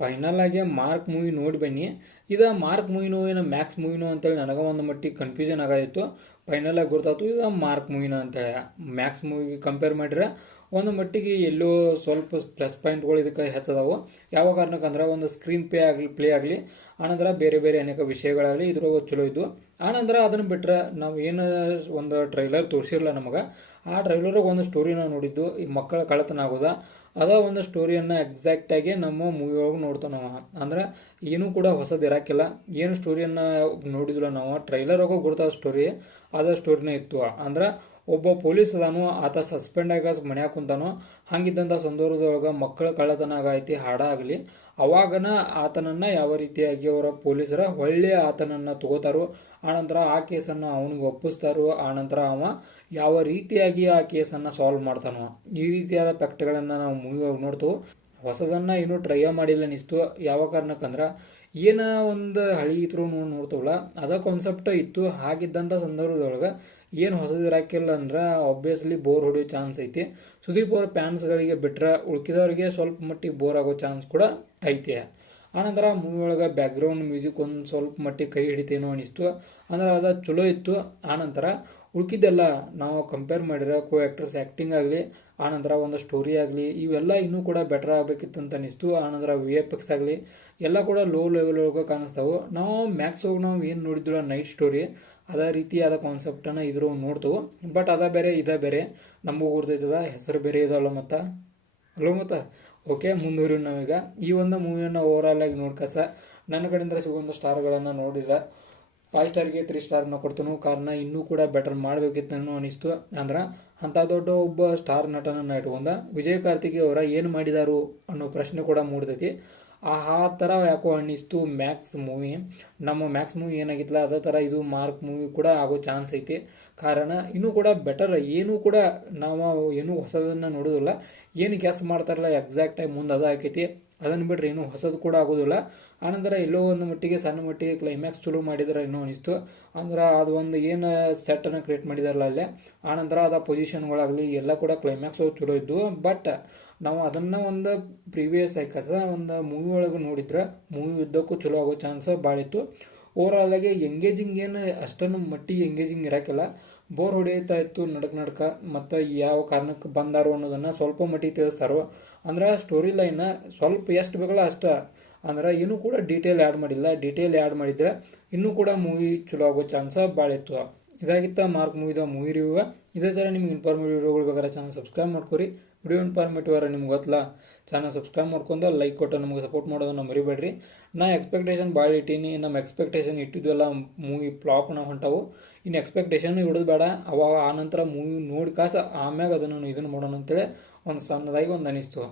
Final ಆಗಿ mark movie ನೋಡಿ ಬನ್ನಿ. ಇದು ಮಾರ್ಕ್ ಮೂವಿನೋ ಏನೋ ಮ್ಯಾಕ್ಸ್ ಮೂವಿನೋ ಅಂತೇಳಿ ನನಗೆ ಒಂದು ಮಟ್ಟಿಗೆ ಕನ್ಫ್ಯೂಷನ್ ಆಗಾಯಿತು. ಫೈನಲ್ ಆಗಿ ಗೊತ್ತಾಯ್ತು ಇದು ಮಾರ್ಕ್ ಮೂವಿನ ಅಂತೇಳಿ. ಮ್ಯಾಕ್ಸ್ ಮೂವಿಗೆ ಕಂಪೇರ್ ಮಾಡಿದ್ರೆ ಒಂದು ಮಟ್ಟಿಗೆ ಎಲ್ಲೋ ಸ್ವಲ್ಪ ಪ್ಲಸ್ ಪಾಯಿಂಟ್ಗಳು ಇದಕ್ಕೆ ಹೆಚ್ಚದಾವು. ಯಾವ ಕಾರಣಕ್ಕಂದ್ರೆ ಒಂದು ಸ್ಕ್ರೀನ್ ಪ್ಲೇ ಆಗಲಿ ಆನಂತರ ಬೇರೆ ಬೇರೆ ಅನೇಕ ವಿಷಯಗಳಾಗಲಿ ಇದ್ರೊಳಗೆ ಚಲೋ ಇದ್ದು. ಆನಂತರ ಅದನ್ನು ಬಿಟ್ಟರೆ ನಾವು ಏನು ಒಂದು ಟ್ರೈಲರ್ ತೋರಿಸಿರಲ್ಲ ನಮಗೆ, ಆ ಟ್ರೈಲರ್ಗೆ ಒಂದು ಸ್ಟೋರಿ ನಾವು ನೋಡಿದ್ದು ಈ ಮಕ್ಕಳ ಕಳ್ಳತನ ಆಗೋದ ಅದ ಒಂದು ಸ್ಟೋರಿಯನ್ನು ಎಕ್ಸಾಕ್ಟಾಗಿ ನಮ್ಮ ಮೂವಿ ಒಳಗೆ ನೋಡ್ತಾವೆ ನಾವು. ಅಂದ್ರೆ ಏನೂ ಕೂಡ ಹೊಸದು ಇರಾಕಿಲ್ಲ. ಏನು ಸ್ಟೋರಿಯನ್ನು ನೋಡಿದ್ವಿ ನಾವು ಟ್ರೈಲರ್ ಹೋಗೋ ಗುರ್ತಾದ ಸ್ಟೋರಿ ಅದ ಸ್ಟೋರಿನೇ ಇತ್ತು. ಅಂದ್ರೆ ಒಬ್ಬ ಪೊಲೀಸ್ ಅದಾನು, ಆತ ಸಸ್ಪೆಂಡ್ ಆಗ ಮನ್ಯಾಗ ಕುಂತಾನು. ಹಂಗಿದ್ದಂಥ ಸಂದರ್ಭದೊಳಗೆ ಮಕ್ಕಳ ಕಳ್ಳತನ ಆಗೈತಿ ಹಾಡ ಆಗಲಿ, ಅವಾಗನ ಆತನನ್ನು ಯಾವ ರೀತಿಯಾಗಿ ಅವರ ಪೊಲೀಸರ ಒಳ್ಳೆ ಆತನನ್ನು ತಗೋತಾರೋ, ಆನಂತರ ಆ ಕೇಸನ್ನು ಅವನಿಗೆ ಒಪ್ಪಿಸ್ತಾರೋ, ಆನಂತರ ಅವ ಯಾವ ರೀತಿಯಾಗಿ ಆ ಕೇಸನ್ನು ಸಾಲ್ವ್ ಮಾಡ್ತಾನೋ, ಈ ರೀತಿಯಾದ ಫ್ಯಾಕ್ಟ್ಗಳನ್ನು ನಾವು ಮೂವಿ ನೋಡ್ತೇವೆ. ಹೊಸದನ್ನು ಏನೂ ಟ್ರೈ ಮಾಡಿಲ್ಲ ಅನಿಸ್ತು. ಯಾವ ಕಾರಣಕ್ಕಂದ್ರೆ ಏನ ಒಂದು ಹಳಿ ಇದ್ರು ನೋಡ್ತೇವಲ್ಲ ಅದ ಕಾನ್ಸೆಪ್ಟ್ ಇತ್ತು. ಹಾಗಿದ್ದಂಥ ಸಂದರ್ಭದೊಳಗೆ ಏನು ಹೊಸದಿರಾಕಿಲ್ಲ ಅಂದ್ರೆ ಆಬ್ವಿಯಸ್ಲಿ ಬೋರ್ ಹೊಡೆಯೋ ಚಾನ್ಸ್ ಐತಿ. ಸುದೀಪ್ ಅವ್ರ ಫ್ಯಾನ್ಸ್ಗಳಿಗೆ ಬಿಟ್ಟರೆ ಉಳ್ಕಿದವ್ರಿಗೆ ಸ್ವಲ್ಪ ಮಟ್ಟಿಗೆ ಬೋರ್ ಆಗೋ ಚಾನ್ಸ್ ಕೂಡ ಐತಿ. ಆನಂತರ ಮೂವಿ ಒಳಗೆ ಬ್ಯಾಕ್ಗ್ರೌಂಡ್ ಮ್ಯೂಸಿಕ್ ಒಂದು ಸ್ವಲ್ಪ ಮಟ್ಟಿಗೆ ಕೈ ಹಿಡಿತೇನೋ ಅನಿಸ್ತು. ಅಂದ್ರೆ ಅದು ಚಲೋ ಇತ್ತು. ಆನಂತರ ಉಳ್ಕಿದ್ದೆಲ್ಲ ನಾವು ಕಂಪೇರ್ ಮಾಡಿದ್ರೆ ಕೋ ಆ್ಯಕ್ಟರ್ಸ್ ಆ್ಯಕ್ಟಿಂಗ್ ಆಗಲಿ, ಆನಂತರ ಒಂದು ಸ್ಟೋರಿ ಆಗಲಿ ಇವೆಲ್ಲ ಇನ್ನೂ ಕೂಡ ಬೆಟರ್ ಆಗಬೇಕಿತ್ತು ಅಂತ ಅನಿಸ್ತು. ಆನಂತರ VFX ಆಗಲಿ ಎಲ್ಲ ಕೂಡ ಲೋ ಲೆವೆಲ್ ಒಳಗೆ ಕಾಣಿಸ್ತಾವೆ. ನಾವು ಮ್ಯಾಕ್ಸ್ ಹೋಗಿ ನಾವು ಏನು ನೋಡಿದ್ವಿ ನೈಟ್ ಸ್ಟೋರಿ ಅದೇ ರೀತಿಯಾದ ಕಾನ್ಸೆಪ್ಟನ್ನು ಇದ್ರ ನೋಡ್ತೇವೆ. ಬಟ್ ಅದ ಬೇರೆ ಇದೇ ಬೇರೆ, ನಮಗೂ ಗುರ್ತೈತದ ಹೆಸರು ಬೇರೆ ಇದಲ್ಲ ಮತ್ತು ಅಲ್ಲೋ ಮತ್ತು ಓಕೆ ಮುಂದುವರಿ. ನಾವೀಗ ಈ ಒಂದು ಮೂವಿಯನ್ನು ಓವರಾಲ್ ಆಗಿ ನೋಡ್ಕಸ ನನ್ನ ಕಡೆಯಿಂದ ಸಿಗುವಂಥ ಸ್ಟಾರ್ಗಳನ್ನು ನೋಡಿದ್ರೆ 5 ಸ್ಟಾರ್ಗೆ 3 ಸ್ಟಾರ್ನ ಕೊಡ್ತಾನು. ಕಾರಣ ಇನ್ನೂ ಕೂಡ ಬೆಟರ್ ಮಾಡಬೇಕಿತ್ತು ಅನ್ನೋ ಅನಿಸ್ತು. ಅಂದ್ರೆ ಅಂಥ ದೊಡ್ಡ ಒಬ್ಬ ಸ್ಟಾರ್ ನಟನನ್ನು ಇಟ್ಕೊಂಡ ವಿಜಯ್ ಕಾರ್ತಿಕೇಯ ಅವರ ಏನು ಮಾಡಿದಾರು ಅನ್ನೋ ಪ್ರಶ್ನೆ ಕೂಡ ಮೂಡ್ತೈತಿ. ಆ ಥರ ಯಾಕೋ ಅನ್ನಿಸ್ತು ಮ್ಯಾಕ್ಸ್ ಮೂವಿ. ನಮ್ಮ ಮ್ಯಾಕ್ಸ್ ಮೂವಿ ಏನಾಗಿತ್ತಲ್ಲ ಅದೇ ಥರ ಇದು ಮಾರ್ಕ್ ಮೂವಿ ಕೂಡ ಆಗೋ ಚಾನ್ಸ್ ಐತಿ. ಕಾರಣ ಇನ್ನೂ ಕೂಡ ಬೆಟರ್, ಏನೂ ಕೂಡ ನಾವು ಏನೂ ಹೊಸದನ್ನು ನೋಡೋದಿಲ್ಲ. ಏನು ಗೆಸ್ ಮಾಡ್ತಾರಲ್ಲ ಎಕ್ಸಾಕ್ಟಾಗಿ ಮುಂದೆ ಅದು ಆಕೈತಿ. ಅದನ್ನು ಬಿಟ್ಟರೆ ಏನೂ ಹೊಸದು ಕೂಡ ಆಗೋದಿಲ್ಲ. ಆನಂತರ ಎಲ್ಲೋ ಒಂದು ಮಟ್ಟಿಗೆ ಸಣ್ಣ ಮಟ್ಟಿಗೆ ಕ್ಲೈಮ್ಯಾಕ್ಸ್ ಚಲೋ ಮಾಡಿದ್ರೆ ಇನ್ನೂ ಅನಿಸ್ತು. ಅಂದ್ರೆ ಅದು ಒಂದು ಏನು ಸೆಟ್ಟನ್ನು ಕ್ರಿಯೇಟ್ ಮಾಡಿದಾರಲ್ಲ ಅಲ್ಲೇ, ಆನಂತರ ಅದ ಪೊಸಿಷನ್ಗಳಾಗಲಿ ಎಲ್ಲ ಕೂಡ ಕ್ಲೈಮ್ಯಾಕ್ಸ್ ಚಲೋ ಇದ್ದು. ಬಟ್ ನಾವು ಅದನ್ನು ಒಂದು ಪ್ರೀವಿಯಸ್ ಒಂದು ಮೂವಿ ಒಳಗೆ ನೋಡಿದ್ರೆ ಮೂವಿ ಉದ್ದಕ್ಕೂ ಚಲೋ ಆಗೋ ಚಾನ್ಸ್ ಭಾಳ ಇತ್ತು. ಓವರಾಲ್ ಆಗಿ ಎಂಗೇಜಿಂಗ್ ಏನು ಅಷ್ಟನ್ನು ಮಟ್ಟಿಗೆ ಎಂಗೇಜಿಂಗ್ ಇರೋಕ್ಕಿಲ್ಲ. ಬೋರ್ ಹೊಡೆಯುತ್ತಾ ಇತ್ತು ನಡಕ. ಮತ್ತು ಯಾವ ಕಾರಣಕ್ಕೆ ಬಂದಾರೋ ಅನ್ನೋದನ್ನು ಸ್ವಲ್ಪ ಮಟ್ಟಿಗೆ ತಿಳಿಸ್ತಾರೋ. ಅಂದ್ರೆ ಸ್ಟೋರಿ ಲೈನ್ನ ಸ್ವಲ್ಪ ಎಷ್ಟು ಬೇಕಲ್ಲ ಅಷ್ಟು, ಅಂದ್ರೆ ಇನ್ನೂ ಕೂಡ ಡೀಟೇಲ್ ಆ್ಯಡ್ ಮಾಡಿಲ್ಲ. ಡೀಟೇಲ್ ಆ್ಯಡ್ ಮಾಡಿದ್ರೆ ಇನ್ನೂ ಕೂಡ ಮೂವಿ ಚಲೋ ಆಗೋ ಚಾನ್ಸ್ ಭಾಳ ಇತ್ತು. ಇದಾಗಿತ್ತ ಮಾರ್ಕ್ ಮೂವಿದ ಮೂವಿ ರಿವ್ಯೂ. ಇದೇ ಥರ ನಿಮ್ಗೆ ಇನ್ಫಾರ್ಮೇಟಿವ್ ವಿಡಿಯೋಗಳು ಬೇಕಾದ್ರೆ ಚಾನಲ್ ಸಬ್ಸ್ಕ್ರೈಬ್ ಮಾಡ್ಕೊರಿ. ವಿಡಿಯೋ ಇನ್ಫಾರ್ಮೇಟಿವ್ ಅರ ನಿಮ್ಗೆ ಗೊತ್ತಲ್ಲ, ಚಾನಲ್ ಸಬ್ಸ್ಕ್ರೈಬ್ ಮಾಡ್ಕೊಂಡು ಲೈಕ್ ಕೊಟ್ಟು ನಮಗೆ ಸಪೋರ್ಟ್ ಮಾಡೋದನ್ನು ಮರಿಬೇಡ್ರಿ. ನಾ ಎಕ್ಸ್ಪೆಕ್ಟೇಷನ್ ಭಾಳ ಇಟ್ಟೀನಿ. ನಮ್ಮ ಎಕ್ಸ್ಪೆಕ್ಟೇಷನ್ ಇಟ್ಟಿದ್ವಲ್ಲ ಮೂವಿ ಫ್ಲಾಪ್ ನಾವು ಹೊಂಟಾವು. ಇನ್ನು ಎಕ್ಸ್ಪೆಕ್ಟೇಷನ್ ಇಡೋದು ಬೇಡ. ಆನಂತರ ಮೂವಿ ನೋಡಿ ಕಾಸ ಆಮ್ಯಾಗ ಅದನ್ನು ಇದನ್ನು ಮಾಡೋಣ ಅಂತೇಳಿ ಒಂದು ಸಣ್ಣದಾಗಿ ಒಂದು ಅನಿಸ್ತು.